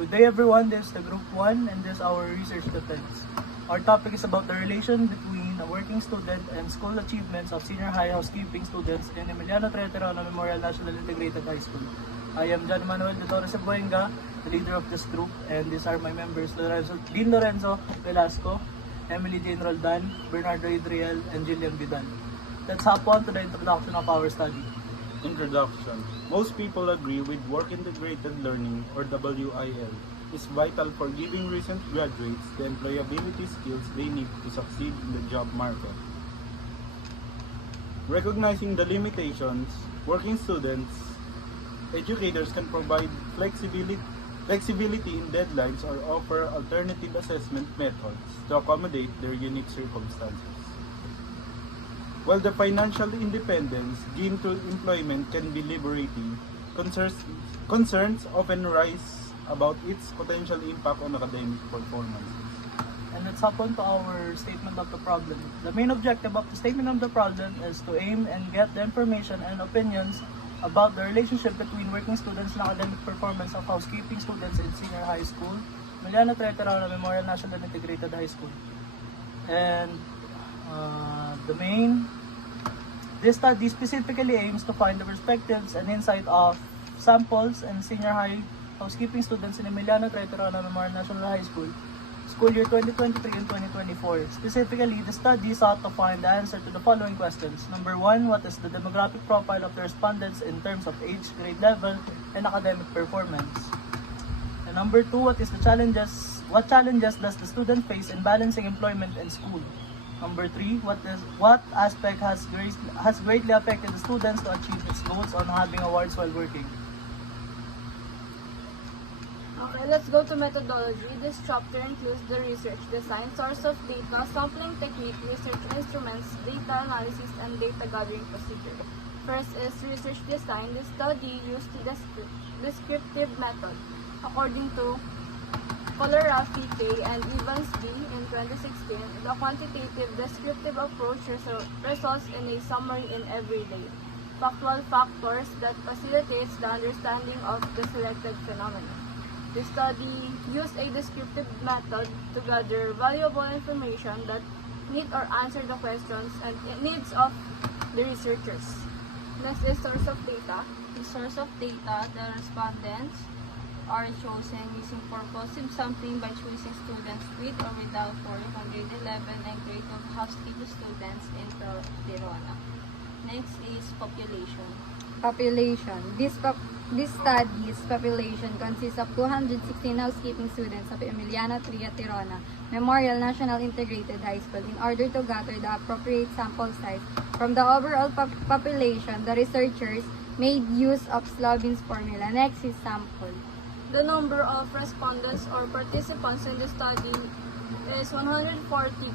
Good day everyone, this is the Group 1 and this is our research defense. Our topic is about the relation between a working student and school achievements of senior high housekeeping students in Emiliano Treterano Memorial National Integrated High School. I am John Manuel de Torres Buenga, the leader of this group, and these are my members, Dean Lorenzo Velasco, Emily Jane Roldan, Bernardo Idriel, and Jillian Vidal. Let's hop on to the introduction of our study. Introduction. Most people agree with Work Integrated Learning, or WIL, is vital for giving recent graduates the employability skills they need to succeed in the job market. Recognizing the limitations, working students, educators can provide flexibility in deadlines or offer alternative assessment methods to accommodate their unique circumstances. While the financial independence gained through employment can be liberating, concerns often rise about its potential impact on academic performances. And let's hop on to our statement of the problem. The main objective of the statement of the problem is to aim and get the information and opinions about the relationship between working students and academic performance of housekeeping students in senior high school, Emiliano Treterano Memorial National Integrated High School. And this study specifically aims to find the perspectives and insight of samples and senior high housekeeping students in Emiliano Treterano Memorial National High School, school year 2023 and 2024. Specifically, the study sought to find the answer to the following questions. Number 1, what is the demographic profile of the respondents in terms of age, grade level, and academic performance? And number 2, what challenges does the student face in balancing employment and school? Number 3, what aspect has greatly affected the students to achieve its goals on having awards while working? Okay, let's go to methodology. This chapter includes the research design, source of data, sampling technique, research instruments, data analysis, and data gathering procedure. First is research design. The study used the descriptive method. According to Colarafi K. and Evans B. in 2016, the quantitative descriptive approach results in a summary in everyday factual factors that facilitates the understanding of the selected phenomenon. The study used a descriptive method to gather valuable information that meet or answer the questions and needs of the researchers. Next is source of data. The source of data, the respondents are chosen using purposive sampling by choosing students with or without 411 and grade of housekeeping students in Tirona. Next is population. Population. This study's population consists of 216 housekeeping students of Emiliano Tria Tirona Memorial National Integrated High School. In order to gather the appropriate sample size from the overall population, the researchers made use of Slovin's formula. Next is sample. The number of respondents or participants in the study is 140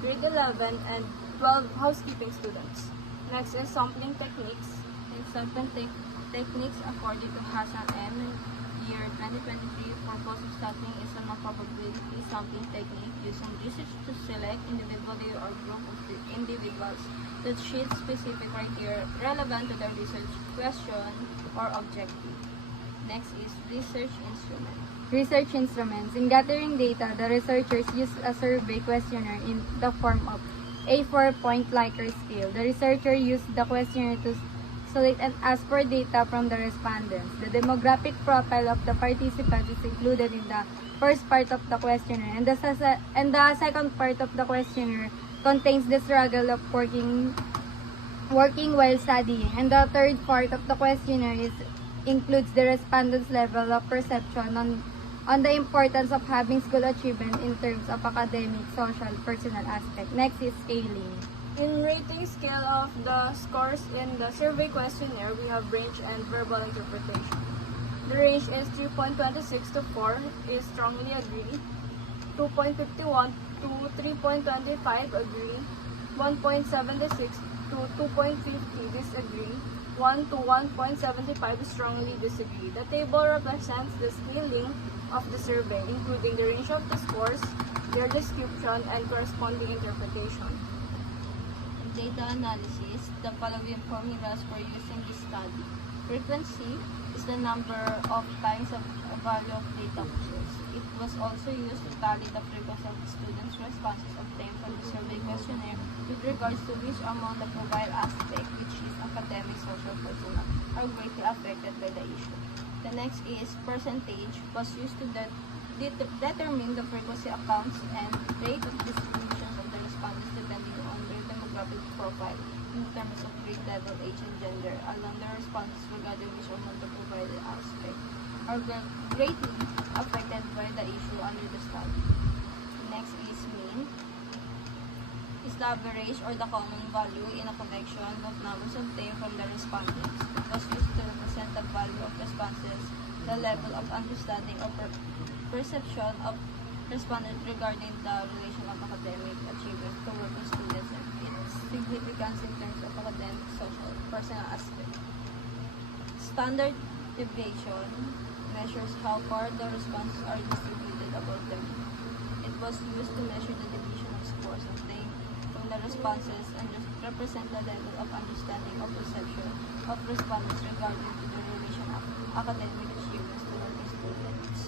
grade 11 and 12 housekeeping students. Next is sampling techniques. In sampling techniques, according to Hassan M. in year 2023, purposive sampling is a probability sampling technique using research to select individually or group of individuals that shade specific criteria relevant to the research question or objective. Next is research instrument. Research instruments. In gathering data, the researchers used a survey questionnaire in the form of a 4-point Likert scale. The researcher used the questionnaire to select and ask for data from the respondents. The demographic profile of the participants is included in the first part of the questionnaire, and the second part of the questionnaire contains the struggle of working while studying, and the third part of the questionnaire includes the respondents' level of perception on the importance of having school achievement in terms of academic, social, personal aspect. Next is scaling. In rating scale of the scores in the survey questionnaire, we have range and verbal interpretation. The range is 3.26 to 4 is strongly agree, 2.51 to 3.25 agree, 1.76 to 2.50 disagree, 1 to 1.75 strongly disagree. The table represents the scaling of the survey, including the range of the scores, their description, and corresponding interpretation. Data analysis, the following formulas for using this study. Frequency, is the number of times of a value of data processed. It was also used to tally the frequency of the students' responses obtained from the survey questionnaire with regards to which among the profile aspect, which is academic, social, personal, are greatly affected by the issue. The next is percentage, was used to determine the frequency accounts and rate of distributions of the respondents depending on their demographic profile in terms of grade level, age, and gender, along the responses regarding which among the provided aspect are greatly affected by the issue under the study. Next is mean. Is the average or the common value in a collection of numbers obtained from the respondents. It was used to represent the value of responses, the level of understanding or perception of respondents regarding the relation of academic achievement to working students and its significance in terms of academic, social, personal aspect. Standard deviation measures how far the responses are distributed above them. It was used to measure the division of scores obtained from the responses and represent the level of understanding or perception of respondents regarding to the relation of academic achievements to working students.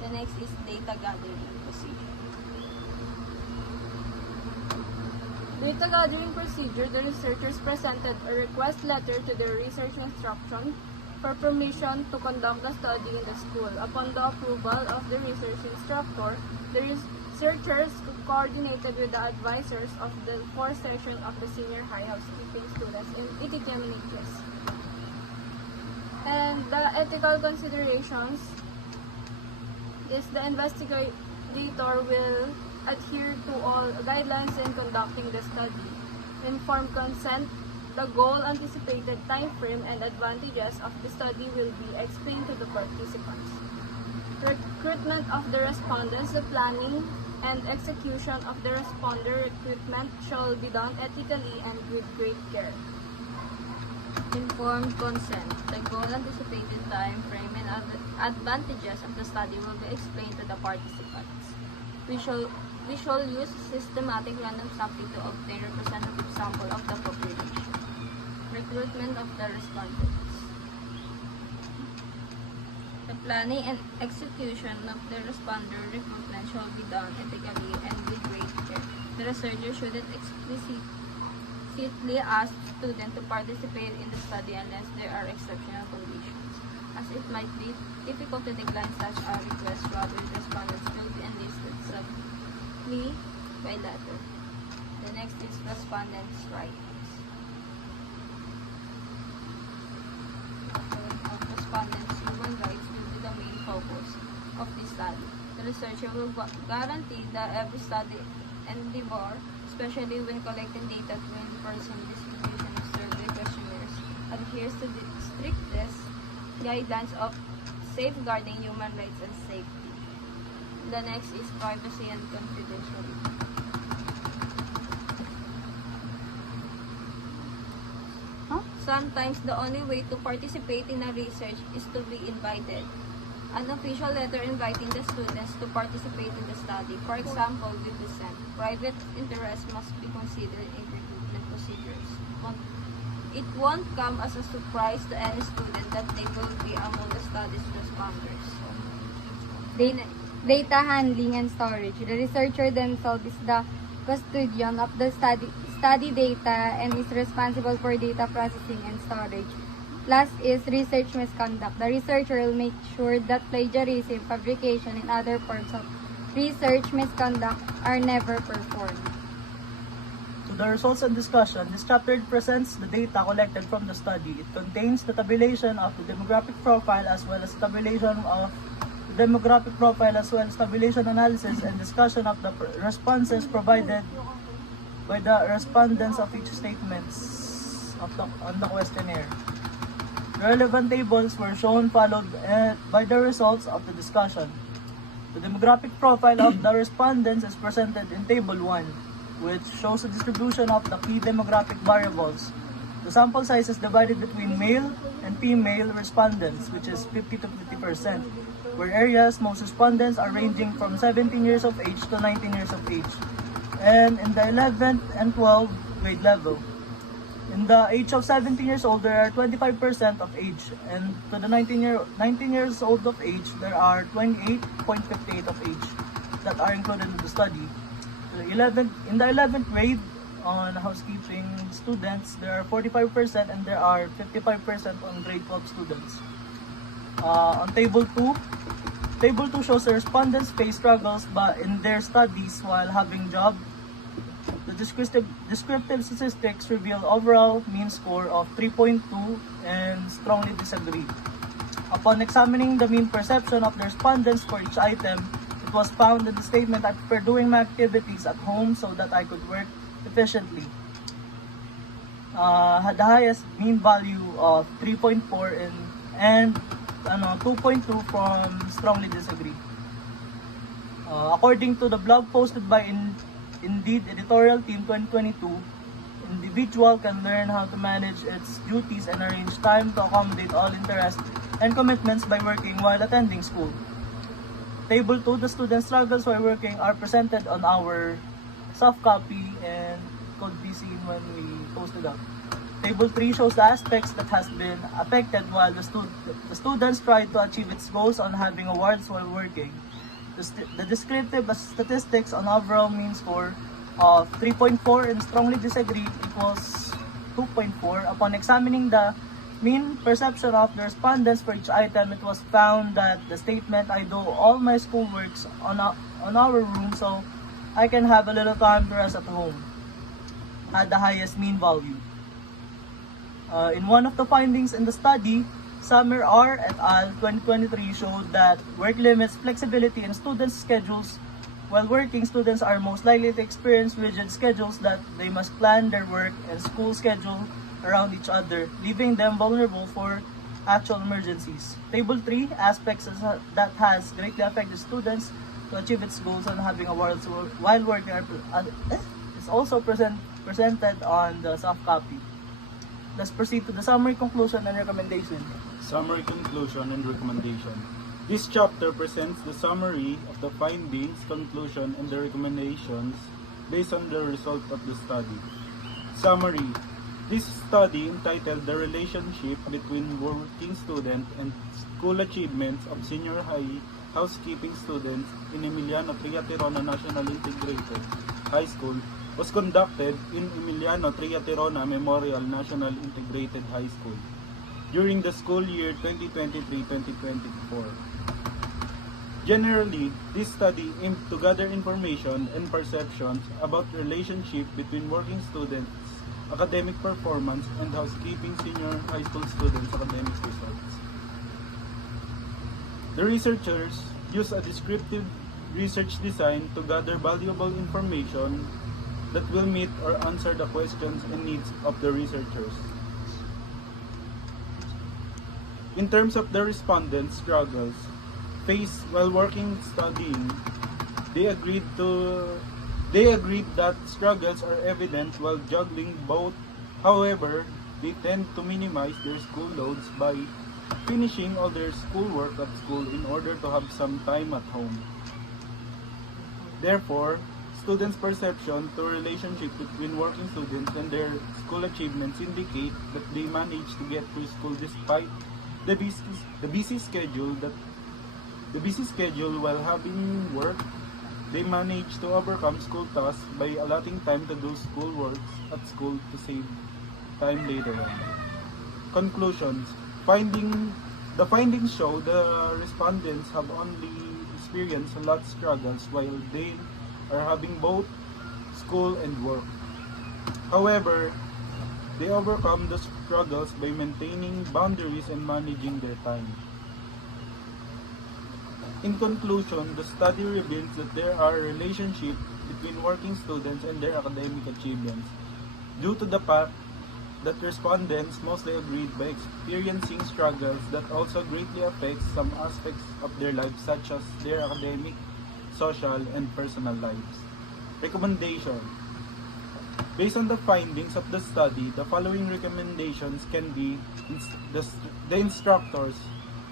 The next is data gathering procedure. Data gathering procedure, the researchers presented a request letter to the research instruction for permission to conduct the study in the school. Upon the approval of the research instructor, the researchers coordinated with the advisors of the fourth session of the senior high housekeeping students in Itiquia-Miniquis. And the ethical considerations is the investigator will adhere to all guidelines in conducting the study, informed consent, the goal, anticipated time frame, and advantages of the study will be explained to the participants. Recruitment of the respondents, the planning and execution of the responder recruitment shall be done ethically and with great care. Informed consent. The goal, anticipated time frame, and advantages of the study will be explained to the participants. We shall use systematic random sampling to obtain representative sample of the population. Recruitment of the respondents. The planning and execution of the responder recruitment shall be done ethically and with great care. The researcher shouldn't explicitly ask students to participate in the study unless there are exceptional conditions, as it might be difficult to decline such a request. Rather, respondents will be enlisted subtly by letter. The next is respondents' rights. Of respondents' human rights will be the main focus of this study. The researcher will guarantee that every study endeavor, especially when collecting data through in-person distribution of survey questionnaires, adheres to the strictest guidelines of safeguarding human rights and safety. The next is privacy and confidentiality. Sometimes the only way to participate in a research is to be invited. An official letter inviting the students to participate in the study, for example, will be sent. Private interest must be considered in recruitment procedures. It won't come as a surprise to any student that they will be among the study's responders. Data handling and storage. The researcher themselves is the custodian of the study data and is responsible for data processing and storage. Last is research misconduct. The researcher will make sure that plagiarism, fabrication, and other forms of research misconduct are never performed. To the results and discussion, this chapter presents the data collected from the study. It contains the tabulation of the demographic profile as well as tabulation of the demographic profile as well as tabulation analysis and discussion of the responses provided by the respondents of each statements on the questionnaire. The relevant tables were shown followed by the results of the discussion. The demographic profile of the respondents is presented in Table 1, which shows the distribution of the key demographic variables. The sample size is divided between male and female respondents, which is 50 to 50%, where areas most respondents are ranging from 17 years of age to 19 years of age, and in the 11th and 12th grade level. In the age of 17 years old, there are 25% of age, and to the 19 years old of age, there are 28.58 of age that are included in the study. In the 11th grade, on housekeeping students, there are 45% and there are 55% on grade 12 students. On Table 2 shows the respondents face struggles in their studies while having job. The descriptive statistics reveal overall mean score of 3.2 and strongly disagree. Upon examining the mean perception of the respondents for each item, it was found in the statement, "I prefer doing my activities at home so that I could work efficiently," had the highest mean value of 3.4 and 2.2 from strongly disagree. According to the blog posted by Indeed Editorial Team 2022, individual can learn how to manage its duties and arrange time to accommodate all interests and commitments by working while attending school. Table 2, the student struggles while working, are presented on our soft copy and could be seen when we post it up. Table 3 shows the aspects that has been affected while the students try to achieve its goals on having awards while working. The descriptive statistics on overall mean score of 3.4 and strongly disagree equals 2.4. Upon examining the mean perception of the respondents for each item, it was found that the statement, "I do all my schoolworks on our room so I can have a little time to rest at home," had the highest mean value. In one of the findings in the study, Summer R et al. 2023 showed that work limits flexibility in students' schedules. While working, students are most likely to experience rigid schedules that they must plan their work and school schedule around each other, leaving them vulnerable for actual emergencies. Table 3, aspects that has greatly affected students to achieve its goals on having awards while working is also presented on the soft copy. Let's proceed to the summary, conclusion, and recommendation. Summary, conclusion, and recommendation. This chapter presents the summary of the findings, conclusion, and the recommendations based on the result of the study. Summary. This study, entitled "The Relationship Between Working Student and School Achievements of Senior High Housekeeping Students in Emiliano Triaterona National Integrated High School," was conducted in Emiliano Triaterona Memorial National Integrated High School during the school year 2023-2024. Generally, this study aimed to gather information and perceptions about the relationship between working students' academic performance and housekeeping senior high school students' academic results. The researchers used a descriptive research design to gather valuable information that will meet or answer the questions and needs of the researchers. In terms of the respondents' struggles faced while working studying, they agreed that struggles are evident while juggling both. However, they tend to minimize their school loads by finishing all their schoolwork at school in order to have some time at home. Therefore, students' perception to relationship between working students and their school achievements indicate that they manage to get through school despite the busy schedule while having work. They manage to overcome school tasks by allotting time to do schoolwork at school to save time later on. Conclusions. The findings show the respondents have only experienced a lot struggles while they are having both school and work. However, they overcome the struggles by maintaining boundaries and managing their time. In conclusion, the study reveals that there are relationships between working students and their academic achievements due to the fact that respondents mostly agreed by experiencing struggles that also greatly affect some aspects of their lives, such as their academic, social, and personal lives. Recommendation. Based on the findings of the study, the following recommendations can be the instructors.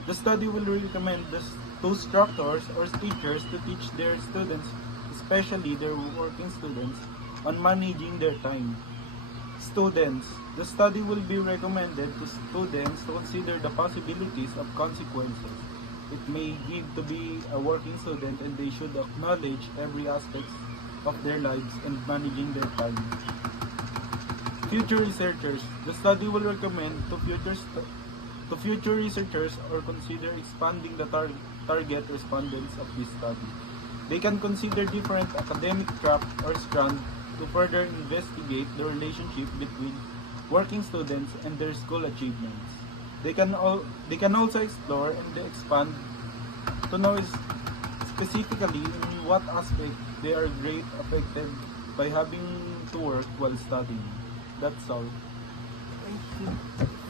The study will recommend to instructors or teachers to teach their students, especially their working students, on managing their time. Students. The study will be recommended to students to consider the possibilities of consequences it may give to be a working student, and they should acknowledge every aspect of their lives and managing their time. Future researchers. The study will recommend to future researchers or consider expanding the target respondents of this study. They can consider different academic track or strand to further investigate the relationship between working students and their school achievements. They can also explore and expand to know specifically in what aspect they are great affected by having to work while studying. That's all. Thank you.